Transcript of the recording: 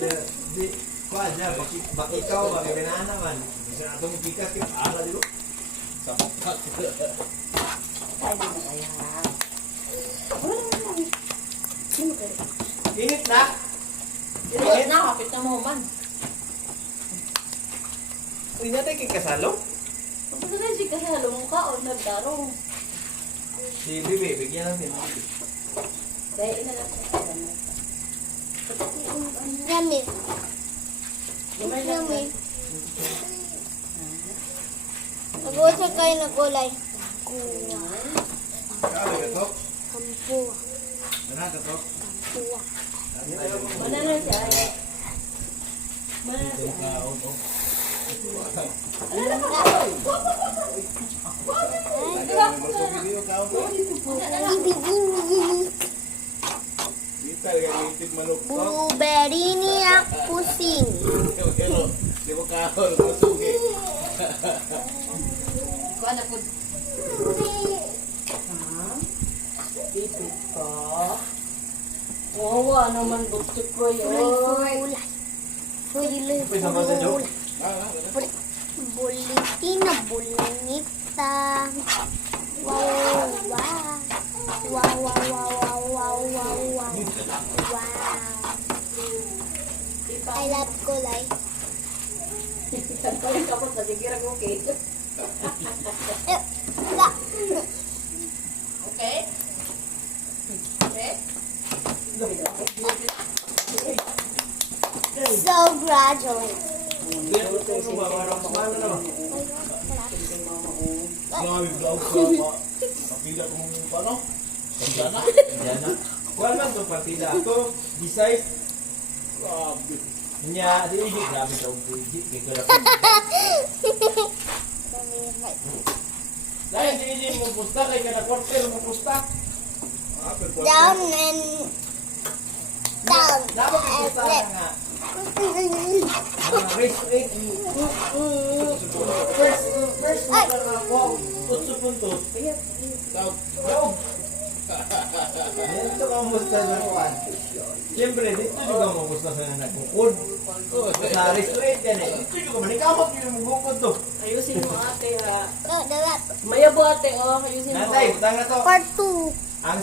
Di, kuha dyan, bakikaw, bakibinaan naman. Bisa na itong pikas, ala dito. Sapakat. Ay, di na kaya. Wala. Sino kayo? Init na. Init na, kapit na mo man. Uy, natin kay kasalo. Kapag na si kasalo mo ka o nagdarong. Si Bibi, bigyan natin. Kaya ina lang sa Yummy. Gimay lang. Yummy. Mag-usa kayo ng kulay. Kaya ka to? Kampua. Ano ka to? Kampua. Mana na siya. Mana na siya. Blueberry niya pusing. Di mo kahol, masugi. Kuha na po. Bibig ko. Oo, ano man gusto ko yun. Kulay. Pwede sa bata nyo? Bulitin na bulinita. Wow, wow. Wow, wow, wow, wow, wow, wow, wow. Wow. I love kulay. Sampalin ka po, pasigirang okay. Wala. Okay? Okay? So gradually. Hindi, ano ba? Parang paano naman? Grabe, vlog ka pa. Kapila kong paano? Sandana? Sandana? Kuha lang itong partida. Ito, besides, grabe. Nya, di hindi, grabe ito. Hindi ko na. Dahil di hindi mo pusta, kay ka na quarter mo pusta. Down and down. Dapat may pusta na nga. Race 8. First mo ka na ako. 8 puntos. Go! Dito ka musta sa kuwan. Siyempre, dito juga mo musta sa nagkukod. Sa race 8 yan eh. Dito juga manikamot yung magkukod to. Ayusin mo ate ha. No, dapat. Mayabo ate, oh. Ayusin mo. Natay, butang na to. Part 2. Ang